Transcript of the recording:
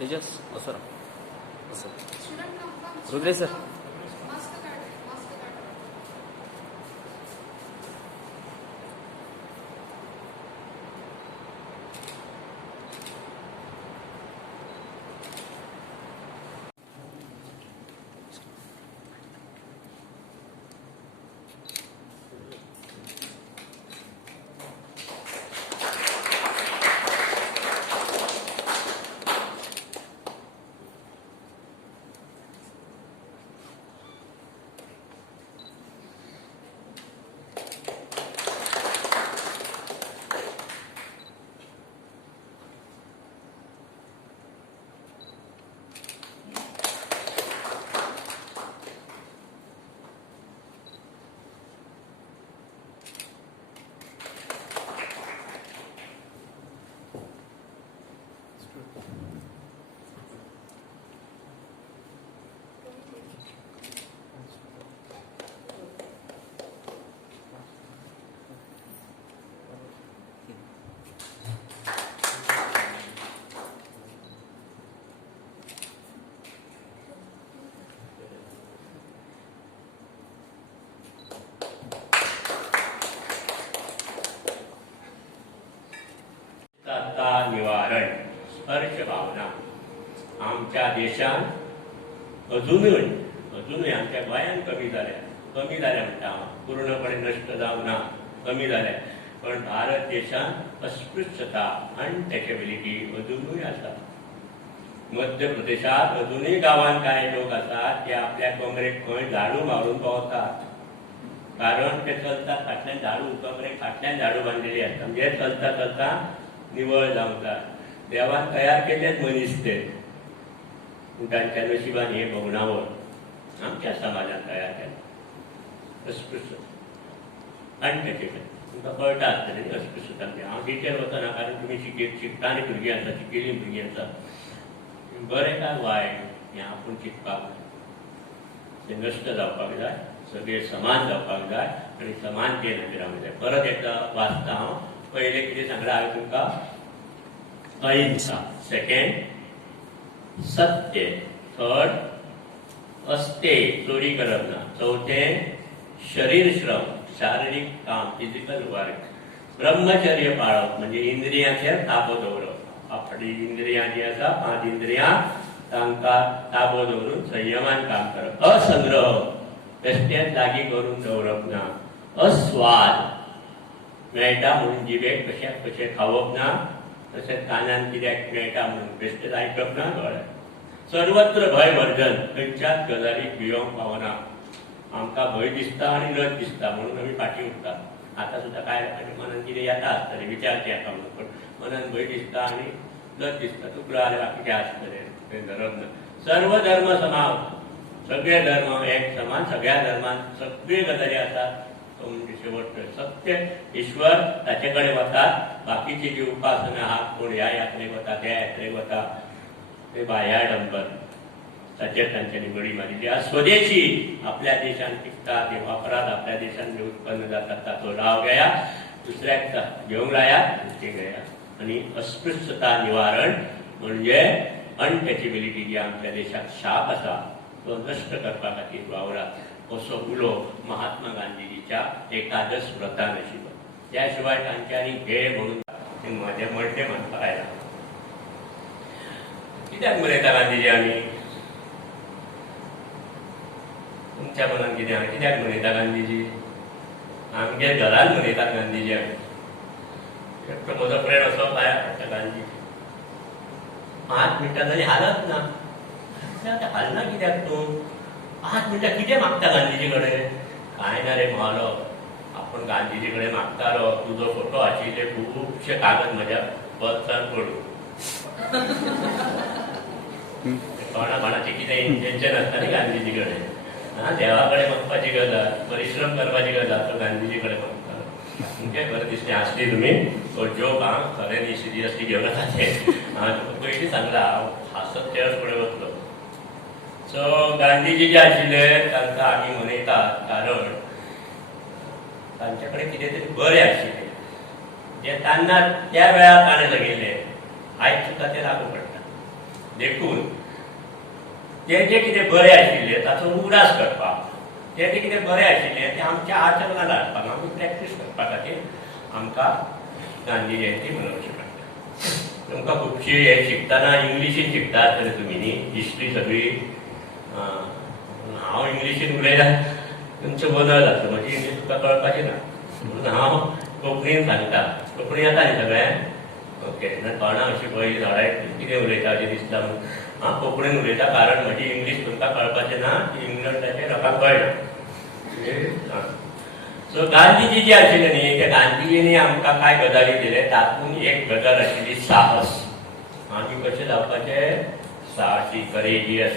तेजस असं राहा असं रुद्रे सर निवारण स्पर्श भावना आमच्या देशात अजूनही आमच्या गोंयांत कमी जाल्या म्हणटा पूर्णपणे नष्ट जावंक ना, कमी जाल्या. पण भारत देशात अस्पृश्यता अनटचेबिलिटी अजूनही आसा. मध्य प्रदेशात अजूनही गांवांत कांय लोक आसात ते आपल्या कमरेक खंय झाडू मारून पावतात, कारण ते चलतात फाटल्यान झाडू, कमरेक फाटल्यान झाडू बांदलेली आसता, म्हणजे चलता चलता निवळ जावता. देवान तयार केलेच मनीस ते, तांच्या नशिबान हे भोगणावळ आमच्या समाजात तयार केले. अस्पृश्यता अनटचेबल तुमकां कळटा आसतलें अस्पृश्यता. हांव डिटेल वचना, कारण तुमी शिकता आनी भुरगीं आसा, शिकिल्लीं भुरगीं आसा. बरें काय वायट हें आपूण चिंतपाक जाय. तें नश्ट जावपाक जाय, सगळे समान जावपाक जाय आनी समानतेन आमी रावंक जाय. परत एकदा वाचता हांव. पहिले कितें सांगलां हांवें तुमकां? अहिंसा. सेकंड सत्य. थर्ड अस्ते, चोरी करप ना. चौथें शरीर श्रम, शारीरिक काम, फिजिकल वर्क. ब्रह्मचर्य पाळप म्हणजे इंद्रियांचेर ताबो दवरप. आपली इंद्रियां जी आसा 5 इंद्रियां तांकां ताबो दवरून संयमान काम करप. असंग्रह, बेश्टेच जागी करून दवरप ना. अस्वाद, मेळटा म्हणून जिबेक कशें खावप ना, तशेंच कानान कित्याक मेळटा म्हणून बेश्टेच आयकप ना. सर्वत्र भय वर्जन, खंयच्याच गजालीक भियोंक पावना. आमकां भंय दिसता आनी लज दिसता म्हणून आमी फाटीं उरता. आतां सुद्दां काय मनान कितें येता आसतलें, विचारचें येता म्हणून, पण मनान भंय दिसता आनी लज दिसता. तुकडो जाल्यार बाकीचें आसतलें, तें धरप ना. सर्व धर्म समान, सगळे धर्म एक समान, सगळ्या धर्मान सगळे गजाली आसात. तो म्हणजे शेवट सत्य. ईश्वर ताचे कडेन वतात. बाकीची जी उपासना आहा, कोण ह्या यात्रेक वता, त्या यात्रेक वता, ते बाह्याडंबर, ताचेर तांच्यांनी बडी मारिल्ली. स्वदेशी आपल्या देशान पिकता ते वापरात, आपल्या देशान जे उत्पन्न जातात ताचो लाव घेया, दुसऱ्याक घेवंक लाया, ते घेया. आणि अस्पृश्यता निवारण म्हणजे अनटचेबिलिटी जी आमच्या देशात शाप आसा तो नष्ट करपा खातीर वावरात. असो उलो महात्मा गांधीजीच्या एकादश व्रतान आशिल्लो. त्या शिवाय तांच्यांनी भेळ म्हणून म्हाजे बर्थडे म्हणपाक आयला. कित्याक मनयता गांधीजी आमी? तुमच्या मनान कितें आहा? कित्याक मनयता गांधीजी? आमगे घरान मनयतात गांधीजी आमी. एकटो म्हजो फ्रेंड असो पांयार पडटा गांधीजी. 5 मिनटां जालीं हालत ना. हालना कित्याक तूं? 5 मिनटां कितें मागता गांधीजी कडेन? कांय ना रे म्हालो, आपूण गांधीजी कडेन मागतालो तुजो फोटो आशिल्ले खुबशे कागद म्हज्या बॉक्सान पडूं. कोणाची कितें इंटेन्शन आसता न्ही गांधीजी कडेन. देवा कडेन मागपाची गजाल, परिश्रम करपाची गजाल, तो गांधीजी कडेन मागतालो. म्हणजे बरें दिसलें आसली तुमी तो जोक. खरें न्ही, सिरियसली घेवन आसा तें. पयलीं सांगलां, हांव हांसत खेळत फुडें वतलो. सो गांधीजी जे आशिल्ले तांकां आमी मनयतात कारण तांचे कडेन कितें तरी बरें आशिल्लें जे तान्ना त्या वेळार ताणें लगिल्लें. आयज सुद्दां तें लागू पडटा. देखून ते जे कितें बरें आशिल्लें ताचो उगडास करपाक, ते जे कितें बरें आशिल्लें तें आमच्या आचरणांत हाडपाक, आमी प्रॅक्टीस करपा खातीर आमकां गांधी जयंती मनोवची पडटा. तुमकां खुबशी हे शिकतना इंग्लिशीन शिकता आसतले तुमी न्ही, हिस्ट्री सगळी. हांव इंग्लिशीन उलयल्यार तुमचो बदल जातलो, म्हजी इंग्लीश तुका कळपाची ना, म्हणून हांव कोंकणीन सांगता. कोंकणी येता न्ही सगळ्यांक? ओके. थोडा अशी पळयली थोडे कितें उलयता अशें दिसता म्हणून हांव कोंकणीन उलयता, कारण म्हजी इंग्लीश तुमकां कळपाचें ना, ती इंग्लंडाचेर म्हाका कळना. सो गांधीजी जे आशिल्ले न्ही, त्या गांधीजीनी आमकां काय गजाली दिले, तातूंत एक गजाल आशिल्ली साहस. आमी कशें जावपाचे? साहसी, करेजियस.